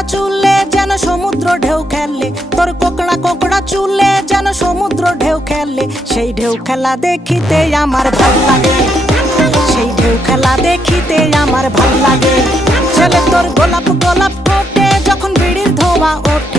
কোকড়া চুলে যেন সমুদ্র ঢেউ খেলে, তোর কোকড়া কোকড়া চুলে যেন সমুদ্র ঢেউ খেলে। সেই ঢেউ খেলা দেখিতে আমার ভাল লাগে, সেই ঢেউ খেলা দেখিতে আমার ভাল লাগে। ছেলে তোর গোলাপ গোলাপ ঠোঁটে যখন বিড়ির ধোঁয়া ওঠে,